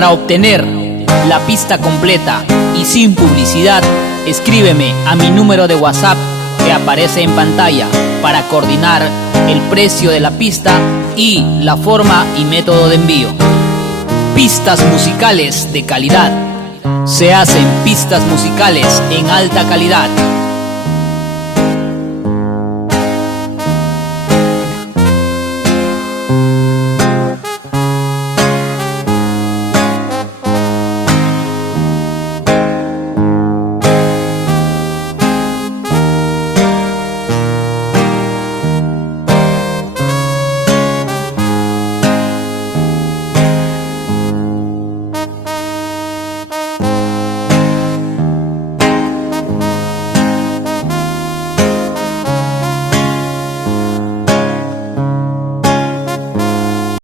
Para obtener la pista completa y sin publicidad, escríbeme a mi número de WhatsApp que aparece en pantalla para coordinar el precio de la pista y la forma y método de envío. Pistas musicales de calidad. Se hacen pistas musicales en alta calidad.